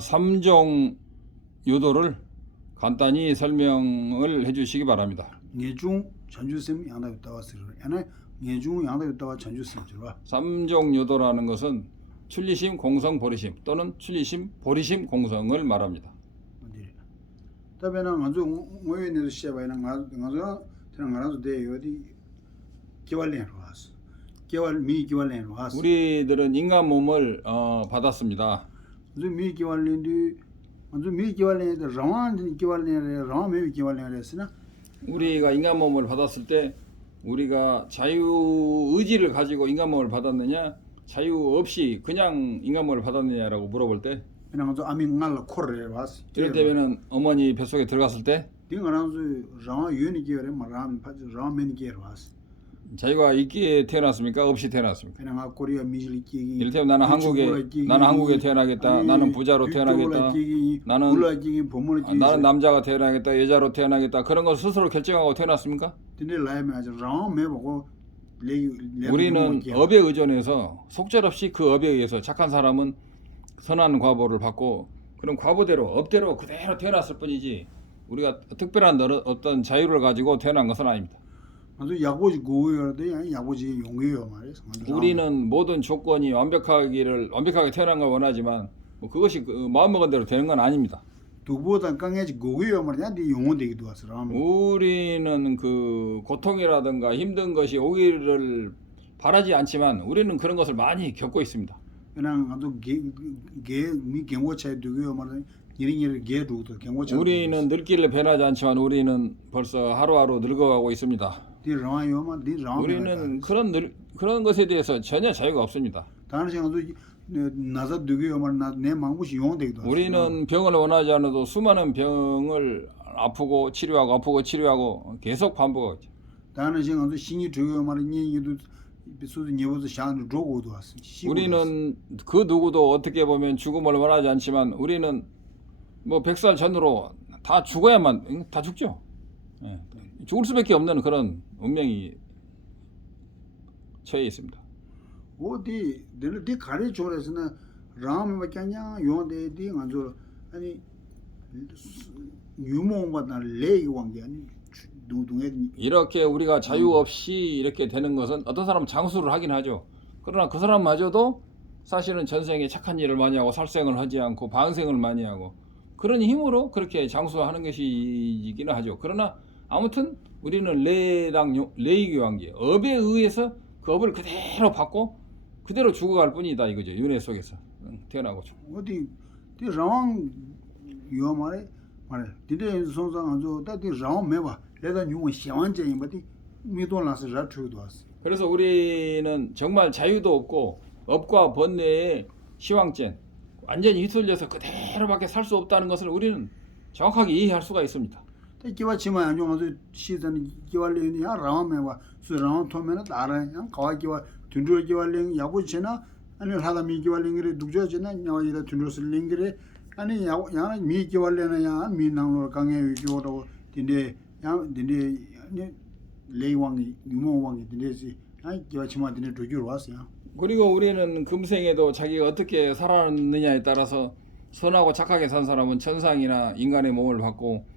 삼종 요도를 간단히 설명을 해주시기 바랍니다. 예중 전주심 양다 있다가 쓰르. 얘네 예중 양다 있다가 전주심 들어와. 삼종 요도라는 것은 출리심, 공성, 보리심 또는 출리심, 보리심, 공성을 말합니다. 어디. 답에는 아주 뭐에는 시에바이는 가서 저는 가서 돼 어디 개발련 와서. 미 개발련 와서. 우리들은 인간 몸을 받았습니다. 저 미 개발련도 아주 미 개발련도 라완 개발련에 라완 개발련에서나 우리가 인간 몸을 받았을 때 우리가 자유 의지를 가지고 인간 몸을 받았느냐, 자유 없이 그냥 인간 몸을 받았느냐라고 물어볼 때, 그냥 아주 아밍날 코르에 와서. 이럴 때면은 어머니 뱃속에 들어갔을 때 딩가랑서 라완 유니 개발에 말람 파지 라완 개발 와서. 자유가 있기에 태어났습니까? 없이 태어났습니까? 그냥 코리아 미실기. 이를테면 나는 한국에 태어나겠다. 나는 부자로 태어나겠다. 나는 남자가 태어나겠다. 여자로 태어나겠다. 그런 걸 스스로 결정하고 태어났습니까? 우리는 업에 의존해서 속절없이 그 업에 의해서 착한 사람은 선한 과보를 받고 그런 과보대로 업대로 그대로 태어났을 뿐이지 우리가 특별한 어떤 자유를 가지고 태어난 것은 아닙니다. 야보지 고요데 야보지 용해요 말이야. 우리는 모든 조건이 완벽하게 태어난 걸 원하지만 그것이 마음먹은 대로 되는 건 아닙니다. 두보다 강해지 고요요 말이야. 네 용어되기도 하서. 우리는 그 고통이라든가 힘든 것이 오기를 바라지 않지만 우리는 그런 것을 많이 겪고 있습니다. 그냥 아주 미 경고차에 두고요 말이야. 이리이리 게루도 경고차. 우리는 늙기를 변하지 않지만 우리는 벌써 하루하루 늙어가고 있습니다. 우리는 그런 것에 대해서 전혀 자유가 없습니다. 우리는 병을 원하지 않아도 수많은 병을 아프고 치료하고 계속 반복하고 있죠. 우리는 그 누구도 어떻게 보면 죽음을 원하지 않지만 우리는 뭐 100살 전으로 다 죽어야만 다 죽죠. 예. 죽을 수밖에 없는 그런 운명이 처해 있습니다. 어디 내가 네 가래 조에서는 라면밖에 아니야. 용대디 간저 아니 유몽보다 레이 관계 아니 누둥에 이렇게 우리가 자유 없이 이렇게 되는 것은 어떤 사람은 장수를 하긴 하죠. 그러나 그 사람마저도 사실은 전생에 착한 일을 많이 하고 살생을 하지 않고 방생을 많이 하고 그런 힘으로 그렇게 장수하는 것이기는 하죠. 그러나 아무튼 우리는 레이교환계 업에 의해서 그 업을 그대로 받고 그대로 죽어갈 뿐이다 이거죠. 윤회 속에서 태어나고 죽고. 어디 네 라왕 요 말에 디데 손상 안조 다디 라왕 매봐 내가 뉴 시원제인 바디 미도라서 라트도 왔어. 그래서 우리는 정말 자유도 없고 업과 번뇌의 시황젠 완전히 휘둘려서 그대로밖에 살 수 없다는 것을 우리는 정확하게 이해할 수가 있습니다. 기와치만 안종아서 시선 기와리니 라마메와 수라마 토메나 다라양 가와기와 둔조 기와링 야고치나 아니 하다미 기와링이 두저지나 냐와이다 둔조슬링이 아니 야나 미 기와레나 야 미나로 강에 유교로 딘데 야 딘데 레이왕이 유모왕이 딘데지 아니 기와치만 딘데 두주로 왔어요. 그리고 우리는 금생에도 자기가 어떻게 살았느냐에 따라서 선하고 착하게 산 사람은 천상이나 인간의 몸을 받고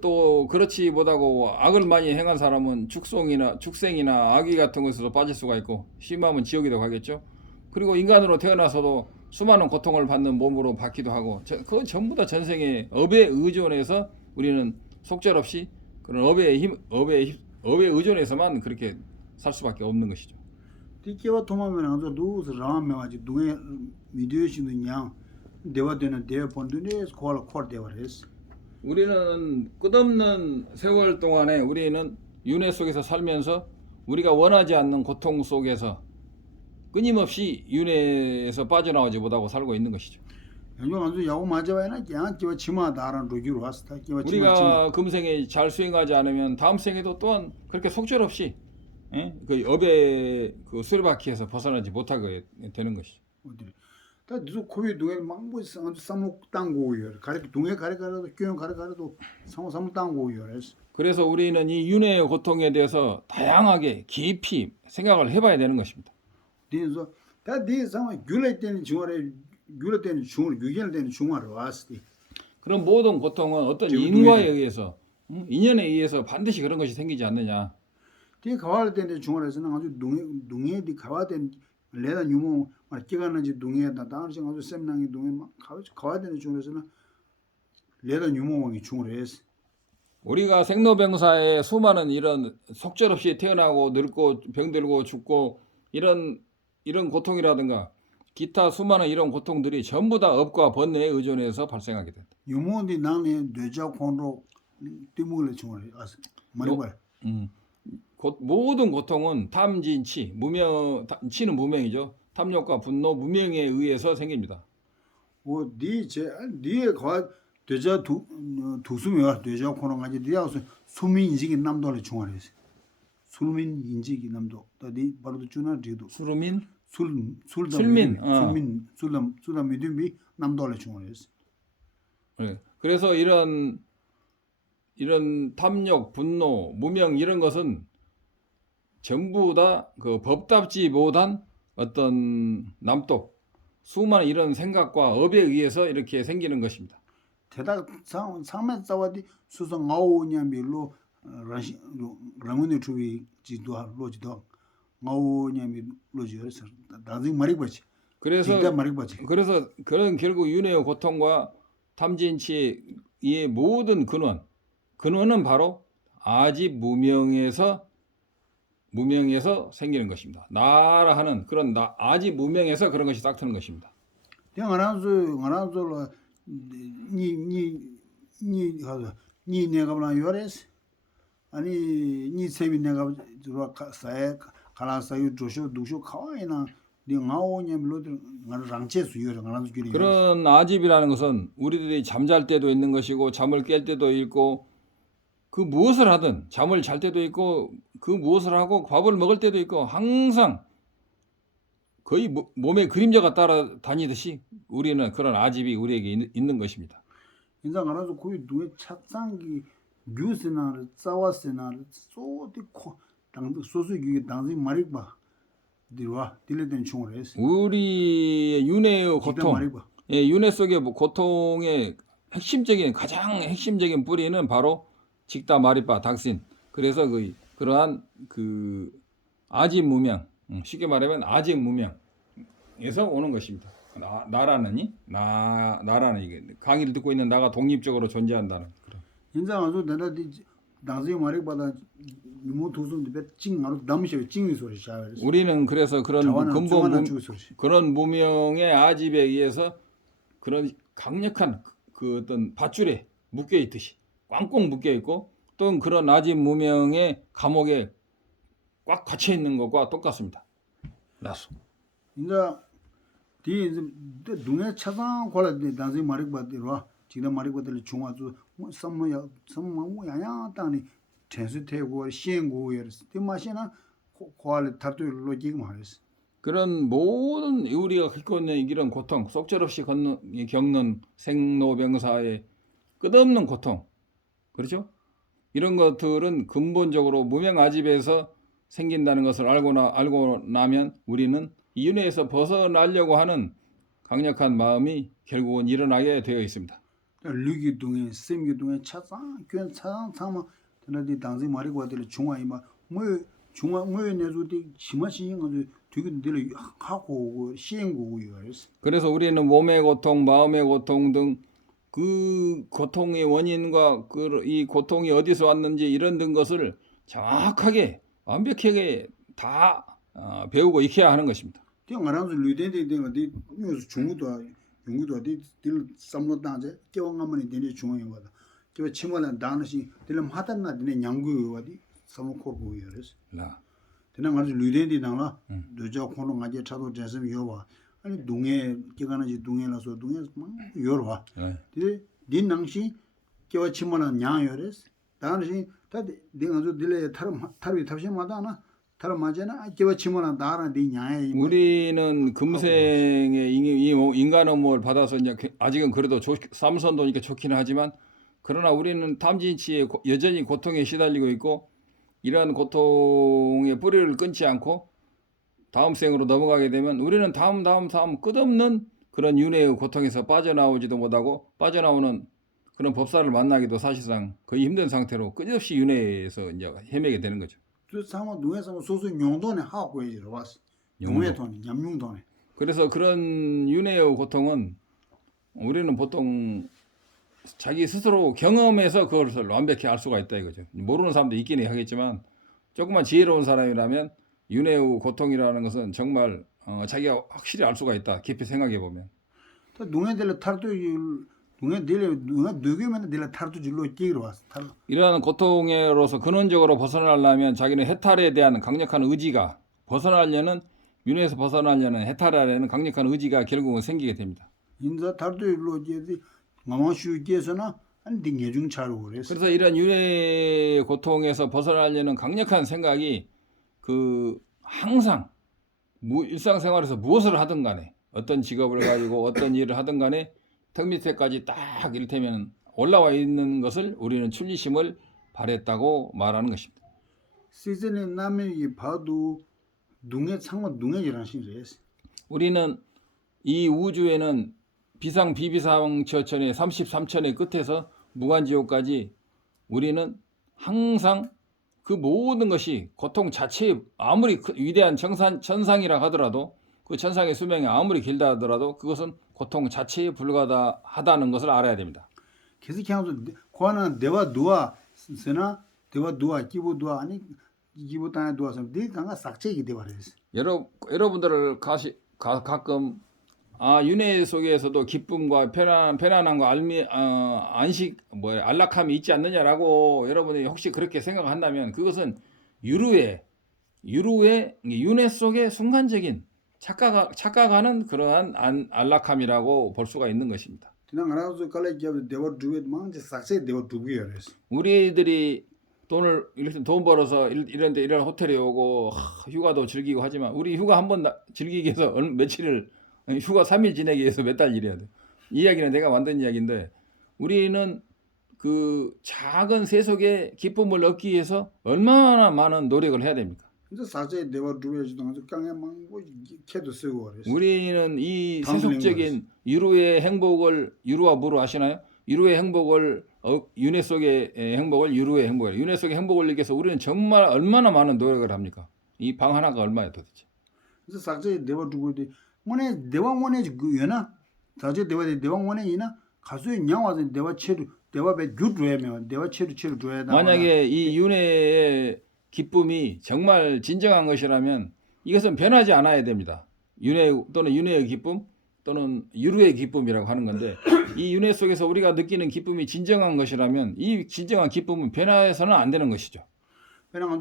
또 그렇지 못하고 악을 많이 행한 사람은 축생이나 아귀 같은 것에서 빠질 수가 있고 심하면 지옥에도 가겠죠. 그리고 인간으로 태어나서도 수많은 고통을 받는 몸으로 받기도 하고 그건 전부 다 전생의 업에 의존해서 우리는 속절없이 그런 업에 의존해서만 그렇게 살 수밖에 없는 것이죠. 디케와 토마면 안저 두스 라마메와지 두에 미디어시는 양 대화되는 대화 본드네 스콜 코르데버레스. 우리는 끝없는 세월 동안에 우리는 윤회 속에서 살면서 우리가 원하지 않는 고통 속에서 끊임없이 윤회에서 빠져나오지 못하고 살고 있는 것이죠. 우리가 금생에 잘 수행하지 않으면 다음 생에도 또한 그렇게 속절없이 그 업의 그 수레바퀴에서 벗어나지 못하게 되는 것이죠. 다 코비 동에 망보 삼목 땅고요. 가르 동에 가르도 교영 가르도 삼목 땅고요. 그래서 우리는 이 윤회의 고통에 대해서 다양하게 깊이 생각을 해봐야 되는 것입니다. 그래서 다 뒤에 상황 귤에 때는 중월에 유럽 때는 중을 유견 때는 중화로 왔을 때 그런 모든 고통은 어떤 지금 인과에 의해서 인연에 의해서 반드시 그런 것이 생기지 않느냐. 뒤에 가와를 때는 중화에서는 아주 농해디 가와된 레다 유모 막 끼가는지 농해다 다음에 아주 샘낭이 농해 막 가와되는 중에서는 레다 유모왕이 중을 했어. 우리가 생로병사에 수많은 이런 속절없이 태어나고 늙고 병들고 죽고 이런 고통이라든가 기타 수많은 이런 고통들이 전부 다 업과 번뇌에 의존해서 발생하게 된다. 유모디 나네 뇌자 콘로 띠무를 중을 했어. 말이야. 모든 고통은 탐진치, 치는 무명이죠. 탐욕과 분노, 무명에 의해서 생깁니다. 니에 가 뇌자 두수면 뇌자 콘로 가지 니하고서 수민 인식이 남도를 중을 했어. 술민 인식이 남도. 니 바로도 주나 뒤도. 수루민, 술민 믿음이 남도를 중을 했어. 네. 그래서 이런 탐욕, 분노, 무명 이런 것은 전부 다 그 법답지 못한 어떤 남독, 수많은 이런 생각과 업에 의해서 이렇게 생기는 것입니다. 대다 상면 싸워디 수성 아오냐 밀로 랑운의 주위 지도 로지도 아오냐 밀로지 그래서 나중에 말이 버지. 그래서 진짜 말이 버지. 그런 결국 윤회의 고통과 탐진치의 모든 근원은 바로 아집 무명에서 생기는 것입니다. 나라 하는 그런 아집 무명에서 그런 것이 싹트는 것입니다. ngana ni 내가 보나 요레스 아니 니 세비 내가 주로 사에 갈아사유 조쇼 두쇼 카와이나 니 나오냐 밀로들 ngana 랑체수 요래 ngana 주기리 그런 아집이라는 것은 우리들이 잠잘 때도 있는 것이고 잠을 깰 때도 있고 그 무엇을 하든 잠을 잘 때도 있고 그 무엇을 하고 밥을 먹을 때도 있고 항상 거의 몸에 그림자가 따라다니듯이 우리는 그런 아집이 우리에게 있는 것입니다. 인상 알아서 거의 누에 착상기 뉴스나 싸웠으나 소디 코 당도 소수기 당시 말이 봐 디와 딜레된 총을 했어. 우리의 윤회의 고통, 말이 봐. 윤회 속의 고통의 가장 핵심적인 뿌리는 바로 직다 마리빠 닥신. 그래서 그러한 그 아집 무명, 쉽게 말하면 아집 무명에서 오는 것입니다. 나라는 이게 강의를 듣고 있는 나가 독립적으로 존재한다는. 인상 아주 내가 당시 말이 받아 이모 도선 데 찡하로 남셔 찡이 소리 샤. 우리는 그래서 그런 그런 무명의 아집에 의해서 그런 강력한 그 어떤 밧줄에 묶여 있듯이 꽝꽝 묶여 있고 또 그런 아집 무명의 감옥에 꽉 갇혀 있는 것과 똑같습니다. 나수. 인자 디 눈에 차상 걸었는데 당시 말이 받으러 지금 말이 받을 중화도 섬모 야야 땅이 전수태고 시행고에서 디 마시나 고알 다도 로직 말했어. 그런 모든 우리가 겪고 있는 이런 고통, 속절없이 겪는 생로병사의 끝없는 고통, 그렇죠? 이런 것들은 근본적으로 무명아집에서 생긴다는 것을 알고 나면 우리는 이 윤회에서 벗어나려고 하는 강력한 마음이 결국은 일어나게 되어 있습니다. 류기동에 샘기동에 차상 괜 차상 상마 전에 당시 말이 거들 중화이마 뭐 중화 뭐 내주디 심하신 거 되게 늘 하고 시행고요. 그래서 우리는 몸의 고통, 마음의 고통 등 그 고통의 원인과 이 고통이 어디서 왔는지 이런 등 것을 정확하게 완벽하게 다 배우고 익혀야 하는 것입니다. 뛰어가라서 류대대 어디 중국도 어디 들 삼로다제 깨왕가만이 되는 중앙에 와다. 저 치마는 다나시 들음 하단나 되는 양구 어디 삼로코고 이래서. 라. 되는 가서 류대대 나나 저 코노 가지 차도 제심 요와. 아니 동해 기가나지 동해라서 동해 요와. 네 낭시 깨와 치마는 양요래서. 다나시 다 내가 저 들에 타르비 탑시마다나 타르 맞잖아. 깨와 치마는 다나 네 냐에. 우리는 금생의 인간의 몸을 받아서 이제 아직은 그래도 삼선도니까 좋기는 하지만 그러나 우리는 탐진치에 여전히 고통에 시달리고 있고 이러한 고통의 뿌리를 끊지 않고 다음 생으로 넘어가게 되면 우리는 다음 끝없는 그런 윤회의 고통에서 빠져나오지도 못하고 빠져나오는 그런 법사를 만나기도 사실상 거의 힘든 상태로 끝없이 윤회에서 이제 헤매게 되는 거죠. 저 상모 동에서 소소 용돈에 하고 이러 봤어. 용의 돈, 냠용돈에. 그래서 그런 윤회의 고통은 우리는 보통 자기 스스로 경험해서 그것을 완벽히 알 수가 있다 이거죠. 모르는 사람도 있긴 하겠지만 조금만 지혜로운 사람이라면 윤회의 고통이라는 것은 정말 자기가 확실히 알 수가 있다. 깊이 생각해 보면. 또 동에들 탈도 동에 누구면 들 탈도 줄로 끼기로 왔어. 탈. 이러한 고통으로서 근원적으로 벗어나려면 자기는 해탈에 대한 강력한 의지가 벗어나려는 윤회에서 벗어나려는 해탈하려는 강력한 의지가 결국은 생기게 됩니다. 인자 탈도 줄로 이제 마마슈께서나 안 딩해중 차로 그랬어. 그래서 이런 윤회의 고통에서 벗어나려는 강력한 생각이 항상 일상생활에서 무엇을 하든 간에 어떤 직업을 가지고 어떤 일을 하든 간에 턱 밑에까지 딱 이를테면 올라와 있는 것을 우리는 출리심을 발했다고 말하는 것입니다. 시즌에 남이 봐도 동에 창문 동에지란 신세스. 우리는 이 우주에는 비상 비비상처천의 33천의 끝에서 무간지옥까지 우리는 항상 그 모든 것이 고통 자체에 아무리 위대한 천상이라 하더라도 그 천상의 수명이 아무리 길다 하더라도 그것은 고통 자체에 불과하다는 것을 알아야 됩니다. 계속 향도 고아는 내가 누아 쓰나 내가 누아 기부 누아 아니 기부 땅에 누아서 내가 삭제기 돼 버렸어. 여러분들을 가끔 윤회 속에서도 기쁨과 편안함과 안식 안락함이 있지 않느냐라고 여러분이 혹시 그렇게 생각한다면 그것은 윤회 속의 순간적인 착각하는 그러한 안락함이라고 볼 수가 있는 것입니다. 그냥 알아서 갈래 기업 대버 두에만 이제 삭제 대버 두고요. 우리들이 돈 벌어서 이런 호텔에 오고 휴가도 즐기고 하지만 우리 휴가 한 번 즐기기 위해서 며칠을 휴가 3일 지내기 위해서 몇 달 일해야 돼. 이 이야기는 내가 만든 이야기인데 우리는 그 작은 세속의 기쁨을 얻기 위해서 얼마나 많은 노력을 해야 됩니까? 이제 삭제 대버 두에지도 아주 강에 망고 캐도 쓰고 그랬어. 우리는 이 세속적인 유루와 무루 아시나요? 유루의 행복을 윤회 속의 행복을 유루의 행복을 윤회 속의 행복을 얻기 위해서 우리는 정말 얼마나 많은 노력을 합니까? 이 방 하나가 얼마야 도대체? 이제 삭제 대버 두고도 뭐네 대왕 원에 그 연나 삭제 대왕 원에 이나 가수의 냥와서 대화 체도 대화배 주드려면 대화 체도 줘야 만약에 이 윤회의 기쁨이 정말 진정한 것이라면 이것은 변하지 않아야 됩니다. 윤회의 기쁨 또는 유루의 기쁨이라고 하는 건데 이 윤회 속에서 우리가 느끼는 기쁨이 진정한 것이라면 이 진정한 기쁨은 변해서는 안 되는 것이죠. 왜냐면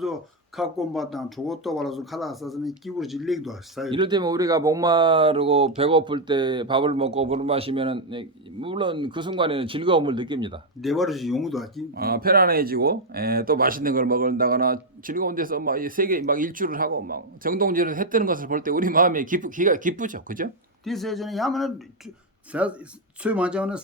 갖고 봤다 저것도 말아서 가다 써서는 기부를 질리기도 했어요. 이럴 때면 우리가 목마르고 배고플 때 밥을 먹고 물을 마시면은 물론 그 순간에는 즐거움을 느낍니다. 내 버릇이 용도 하지. 편안해지고 또 맛있는 걸 먹는다거나 즐거운 데서 막 세계 막 일주를 하고 막 정동질을 했다는 것을 볼 때 우리 마음이 기쁘죠, 그죠? 디세전에 야면은 술 마자는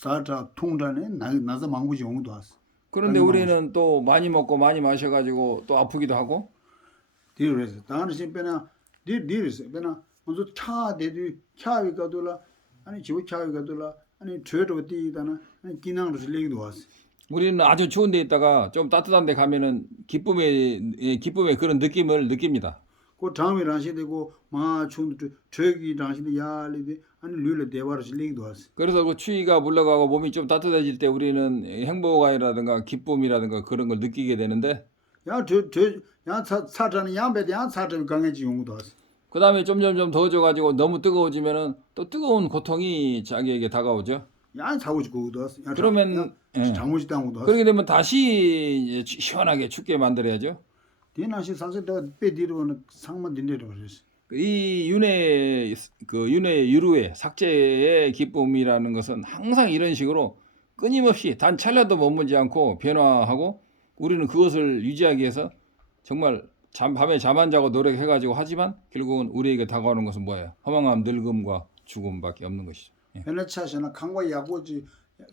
사자 통단에 나서 망부지 용도 왔어. 그런데 우리는 또 많이 먹고 많이 마셔가지고 또 아프기도 하고. 디르스 다는 심배나 디르스 배나 먼저 차 대디 차위가 돌아 아니 지구 차위가 돌아 아니 죄도 뛰다나 아니 기능으로 들리기도 왔어. 우리는 아주 추운 데 있다가 좀 따뜻한 데 가면은 기쁨의 그런 느낌을 느낍니다. 그 다음에 라시되고 마 춘도 저기 라시데 야리데 아니 류를 대화를 들리기도 왔어. 그래서 그 추위가 물러가고 몸이 좀 따뜻해질 때 우리는 행복이라든가 기쁨이라든가 그런 걸 느끼게 되는데 야 사자는 양배대 야 사자 강해지 용도 왔어. 그 다음에 점점점 더워져가지고 너무 뜨거워지면은 또 뜨거운 고통이 자기에게 다가오죠. 야 사고지 거기도 왔어. 그러면 장무지 땅도 왔어. 그렇게 되면 다시 시원하게 춥게 만들어야죠. 디나시 사세도 빼디로는 상만 딘데로 그랬어. 이 유루의 삭제의 기쁨이라는 것은 항상 이런 식으로 끊임없이 단 찰나도 머물지 않고 변화하고 우리는 그것을 유지하기 위해서 정말 밤에 잠 안 자고 노력해가지고 하지만 결국은 우리에게 다가오는 것은 뭐예요? 허망함, 늙음과 죽음밖에 없는 것이죠. 베네차시나 강과 야고지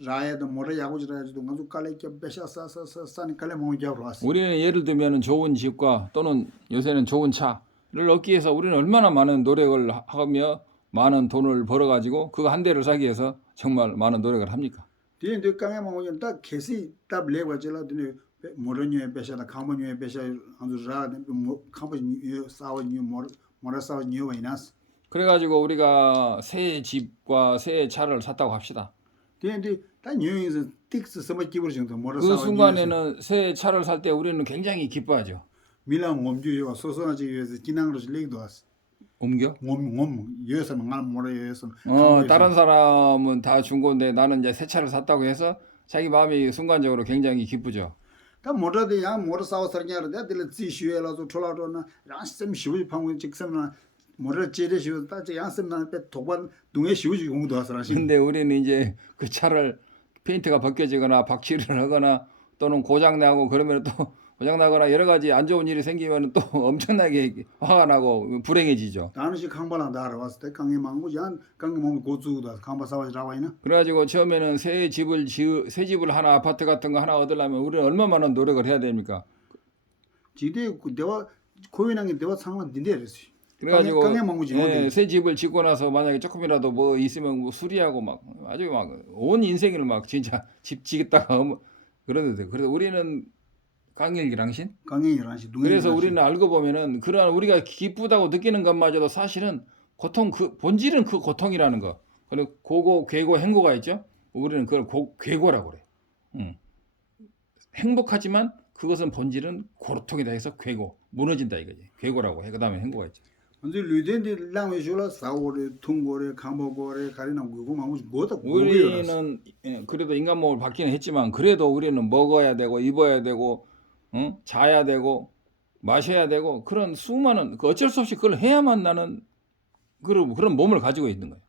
라야도 모래 야고지라야지도 가지고 깔레께 빼샤사사사니 깔레 몽자로 왔어. 우리는 예를 들면 좋은 집과 또는 요새는 좋은 차를 얻기 위해서 우리는 얼마나 많은 노력을 하며 많은 돈을 벌어가지고 그 한 대를 사기 위해서 정말 많은 노력을 합니까? 뒤에 강에 먹으면 딱 개시 딱 레고 젤라 뒤에 모르뉴에 배샤다 카모뉴에 배샤 안주라 카모뉴 싸워뉴 모라 싸워뉴 와이나스 그래가지고 우리가 새 집과 새 차를 샀다고 합시다. 뒤에 다 뉴에서 틱스 서머 기분 정도 모라 그 싸워 순간에는 새 차를 살 때 우리는 굉장히 기뻐하죠. 밀랑 몸주요 소소하지 위해서 기능으로 레이도 왔어 옮겨? 몸 여서 말 모라 여서 다른 사람은 다 준 건데 나는 이제 새 차를 샀다고 해서 자기 마음이 순간적으로 굉장히 기쁘죠. 다 모라데 야 모라 싸워 서냐를 내들 지슈에라도 촐라도나 라스템 시우지 방문 직선나 모라 제대 시우 따지 양sem나 빼 도반 동에 시우지 공도 하서라시 근데 우리는 이제 그 차를 페인트가 벗겨지거나 박치를 하거나 또는 고장나고 그러면 또 고장나거나 여러 가지 안 좋은 일이 생기면 또 엄청나게 화가 나고 불행해지죠. 다는시 강발한다 알아봤을 때 강에 망고지 안 강에 몸 고추도 강바 싸워지 라와이나 그래가지고 처음에는 새 집을 하나 아파트 같은 거 하나 얻으려면 우리는 얼마나 노력을 해야 됩니까? 지대 내가 고인한게 내가 상관 닌데랬지 그래가지고 강에 망고지 새 집을 짓고 나서 만약에 조금이라도 뭐 있으면 뭐 수리하고 막 아주 막 온 인생을 막 진짜 집 짓다가 그러는데 돼. 그래서 우리는 강일기랑신. 강에 일한시 그래서 우리는 알고 보면은 그러한 우리가 기쁘다고 느끼는 것마저도 사실은 고통 그 본질은 그 고통이라는 거. 그리고 고고 괴고 행고가 있죠. 우리는 그걸 괴고라고 그래. 행복하지만 그것은 본질은 고통이다 해서 괴고 무너진다 이거지. 괴고라고 해. 그다음에 행고가 있죠. 근데 류덴데 랑에 줄라 싸워래 통고래 강보고래 가리나 그거 망고지 뭐다 우리는 그래도 인간 몸을 받기는 했지만 그래도 우리는 먹어야 되고 입어야 되고 자야 되고 마셔야 되고 그런 수많은 어쩔 수 없이 그걸 해야만 나는 그런 몸을 가지고 있는 거예요.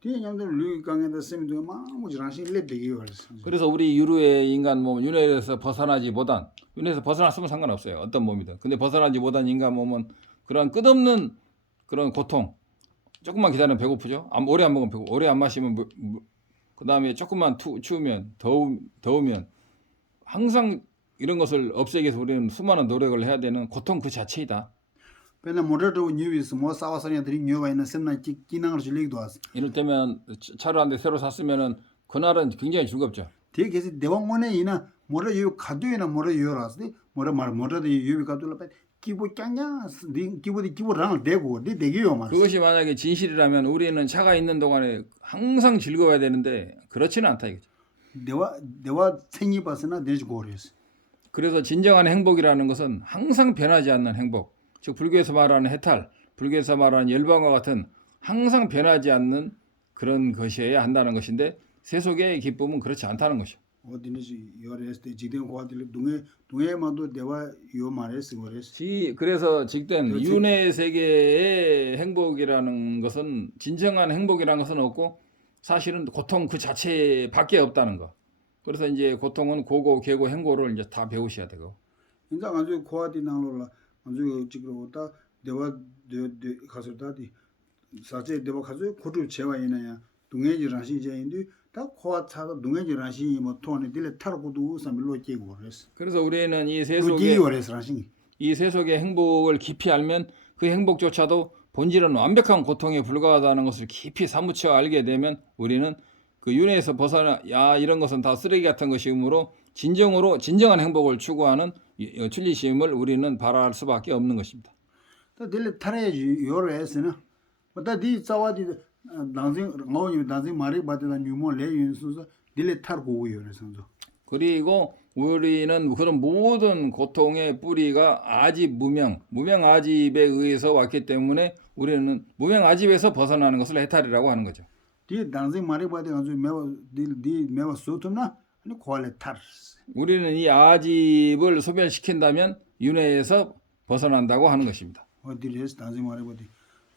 뒤에 냠들 류 강에다 쓰면 망고지 랑시 레베기 그랬어 그래서 우리 유루의 인간 몸 윤회에서 벗어나지 못한 윤회에서 벗어났으면 상관없어요. 어떤 몸이든. 근데 벗어나지 못한 인간 몸은 그런 끝없는 그런 고통. 조금만 기다리면 배고프죠. 오래 안 먹으면 배고프. 오래 안 마시면 그다음에 조금만 추우면 더우면 항상 이런 것을 없애기 위해서 우리는 수많은 노력을 해야 되는 고통 그 자체이다. 배나 모르도 뉴비스 뭐 싸워서냐 들이 뉴가 있는 셈나 기능을 줄리기도 왔어 이를테면 차를 한 대 새로 샀으면은 그날은 굉장히 즐겁죠. 되게 계속 대왕원에 이나 뭐라 요 가도이나 뭐라 요라서 뭐라 말 뭐라도 유비 가도라 빼 기부 짱냐 기부디 기부랑 대고 네 대기요 말 그것이 만약에 진실이라면 우리는 차가 있는 동안에 항상 즐거워야 되는데 그렇지는 않다 이거죠. 내가 생이 봤으나 내지 고려했어 그래서 진정한 행복이라는 것은 항상 변하지 않는 행복. 즉 불교에서 말하는 해탈, 불교에서 말하는 열반과 같은 항상 변하지 않는 그런 것이어야 한다는 것인데 세속의 기쁨은 그렇지 않다는 것이죠. 어디는지 요랬을 때 지금 고아들 동해만도 내가 요 말했어 그랬어 그래서 직된 윤회 세계의 행복이라는 것은 진정한 행복이라는 것은 없고 사실은 고통 그 자체밖에 없다는 거. 그래서 이제 고통은 고고, 계고, 행고를 이제 다 배우셔야 되고. 인자 아주 고아디 나로라 아주 지금 왔다 내가 가서 다디 사제 내가 가서 고루 재와이나야 동해지라시 제인데 다 고아 차도 동해지라시 뭐 돈에 딜레 타르고도 삼일로 깨고 그랬어 그래서 우리는 이 세속의 행복을 깊이 알면 그 행복조차도 본질은 완벽한 고통에 불과하다는 것을 깊이 사무쳐 알게 되면 우리는 그 윤회에서 벗어나 이런 것은 다 쓰레기 같은 것이므로 진정한 행복을 추구하는 출리심을 우리는 바랄 수밖에 없는 것입니다. 다 딜레 타래지 요래스나 뭐다디 자와디 당신 뭐니 당신 말이 받다 뉴모 레윤수서 딜레 타르고 요래선도 그리고 우리는 그런 모든 고통의 뿌리가 아집 무명 아집에 의해서 왔기 때문에 우리는 무명 아집에서 벗어나는 것을 해탈이라고 하는 거죠. 디 당신 말이 받다 아주 매와 소토나 아니 콜레 타르스 우리는 이 아집을 소멸시킨다면 윤회에서 벗어난다고 하는 것입니다. 어디레스 당신 말이 받다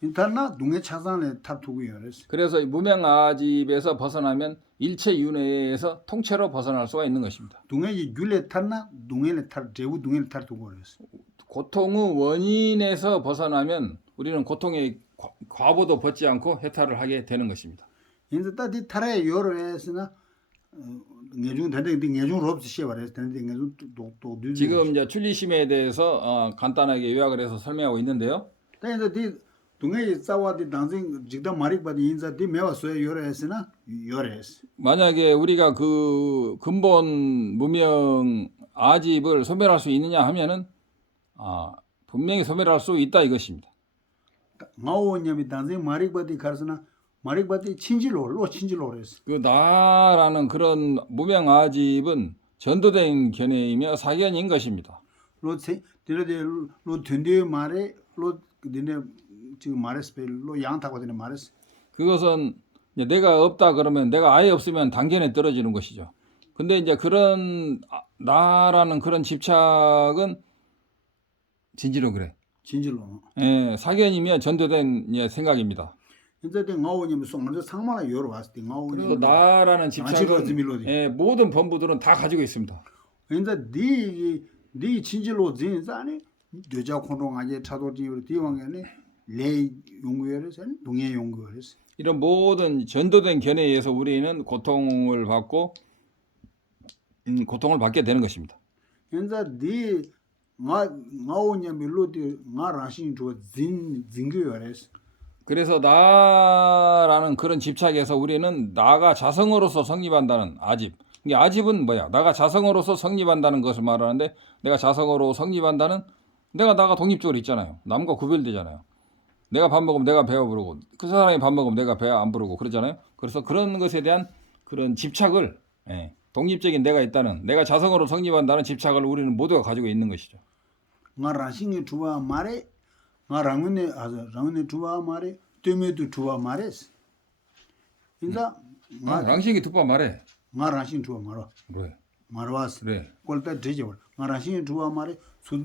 인터나 동해 차산에 타투고 요래스 그래서 무명 아집에서 벗어나면 일체 윤회에서 통째로 벗어날 수가 있는 것입니다. 동해지 귤레 탔나 동해레 타 제우 동해레 타투고 그랬어 고통의 원인에서 벗어나면 우리는 고통의 과보도 벗지 않고 해탈을 하게 되는 것입니다. 인자 따디 타래 요래스나 내중 단대 내중 롭스 시바레스 단대 내중 또 지금 이제 출리심에 대해서 간단하게 요약을 해서 설명하고 있는데요. 근데 디 동해 싸와디 당생 직다 마릭 바디 인자 디 메와 소에 요래스나 요래스. 만약에 우리가 그 근본 무명 아집을 소멸할 수 있느냐 하면은 분명히 소멸할 수 있다 이것입니다. 마오냐미 당생 마릭 바디 가르스나 마릭 바디 친질로 친질로래스. 그 나라는 그런 무명 아집은 전도된 견해이며 사견인 것입니다. 로세 디레데 로 든데 마레 로 디네 지금 마레스 로 양타고 되는 마레스. 그것은 이제 내가 없다 그러면 내가 아예 없으면 당견에 떨어지는 것이죠. 근데 이제 그런 나라는 그런 집착은 진지로 그래. 진질로. 예, 사견이며 전도된 생각입니다. 인자 데 마오냐미 송만저 상마나 요러 왔을 때 그래서 마오냐미 나라는 지밀어지. 집착은 모든 범부들은 다 가지고 있습니다. 인자 디 진질로 진자니 되자 콘롱하게 차도지 디왕에네 레 용구열에서 동해 용구열에서 이런 모든 전도된 견해에 의해서 우리는 고통을 받고 고통을 받게 되는 것입니다. 인자 디 마오냐미 로디 마라신 조 진규열에서 그래서 나라는 그런 집착에서 우리는 나가 자성으로서 성립한다는 아집. 이게 아집은 뭐야? 나가 자성으로서 성립한다는 것을 말하는데 내가 자성으로 성립한다는 나가 독립적으로 있잖아요. 남과 구별되잖아요. 내가 밥 먹으면 내가 배가 부르고 그 사람이 밥 먹으면 내가 배가 안 부르고 그러잖아요. 그래서 그런 것에 대한 그런 집착을 독립적인 내가 있다는 내가 자성으로 성립한다는 집착을 우리는 모두가 가지고 있는 것이죠. 마라신이 두와 마레 마랑은에 랑은에 두와 마레 때메도 두와 마레스 인자 양식이 두번 말해. 마라신 두와 마라 그래. 마라와스 그래. 꼴다 되죠. 마라신 두와 마레 수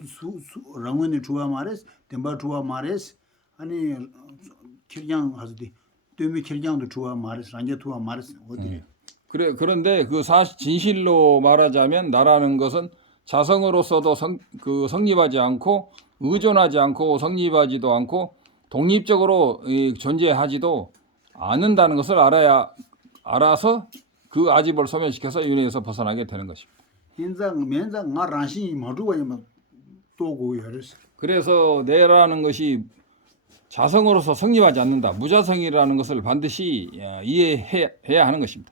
랑은에 두와 마레스 덴바 두와 마레스 아니 kir장 하즈디 때메 kir장도 두와 마레스 랑제 두와 마레스 어디 그래. 그런데 그 진실로 말하자면 나라는 것은 자성으로서도 성립하지 않고 의존하지 않고 성립하지도 않고 독립적으로 존재하지도 않는다는 것을 알아서 그 아집을 소멸시켜서 윤회에서 벗어나게 되는 것입니다. 인장 면장 마라신이 마두와이마 또고여스 그래서 내라는 것이 자성으로서 성립하지 않는다. 무자성이라는 것을 반드시 이해해야 하는 것입니다.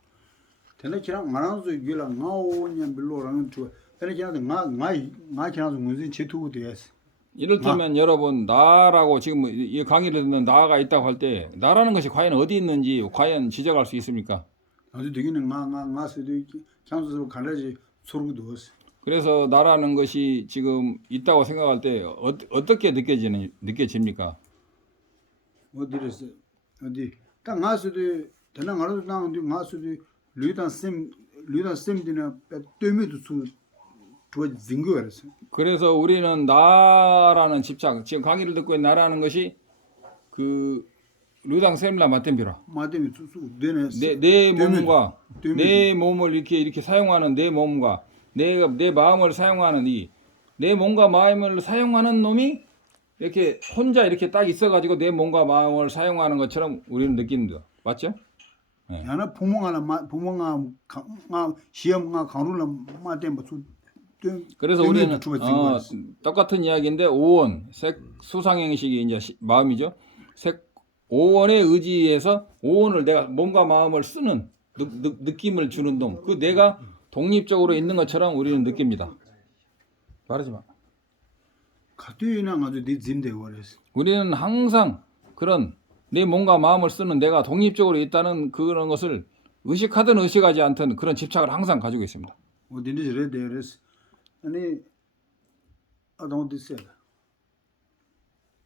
테네키랑 마란수 길랑 나오냐 빌로라는 주 테네키랑 나 키랑수 문신 제투고 되스 이를테면 여러분 나라고 지금 이 강의를 듣는 나가 있다고 할 때 나라는 것이 과연 어디 있는지 과연 지적할 수 있습니까? 아주 되기는 나스도 향수로 갈라지 소르고도스 그래서 나라는 것이 지금 있다고 생각할 때 어떻게 느껴집니까? 어디랬어 어디 딱 나스도 되는 알아도 나는데 나스도 류단 쌤디나 때미도 수 두어 징거였어 그래서 우리는 나라는 집착, 지금 강의를 듣고 있는 나라는 것이 그 루당 셈라 마템비라 마데미 수수 되네 내 몸과 내 몸을 이렇게 사용하는 내 몸과 내 마음을 사용하는 내 몸과 마음을 사용하는 놈이 이렇게 혼자 이렇게 딱 있어가지고 내 몸과 마음을 사용하는 것처럼 우리는 느낍니다. 맞죠? 야나 부모가 시험가 강루나 마데미 그래서 우리는 똑같은 이야기인데 오원, 수상행식이 이제 마음이죠. 오원의 의지에서 오원을 내가 몸과 마음을 쓰는 느낌을 주는 놈. 그 내가 독립적으로 있는 것처럼 우리는 느낍니다. 말하지 마. 우리는 항상 그런 내 몸과 마음을 쓰는 내가 독립적으로 있다는 그런 것을 의식하든 의식하지 않든 그런 집착을 항상 가지고 있습니다. 어디든지 그래 아니 I don't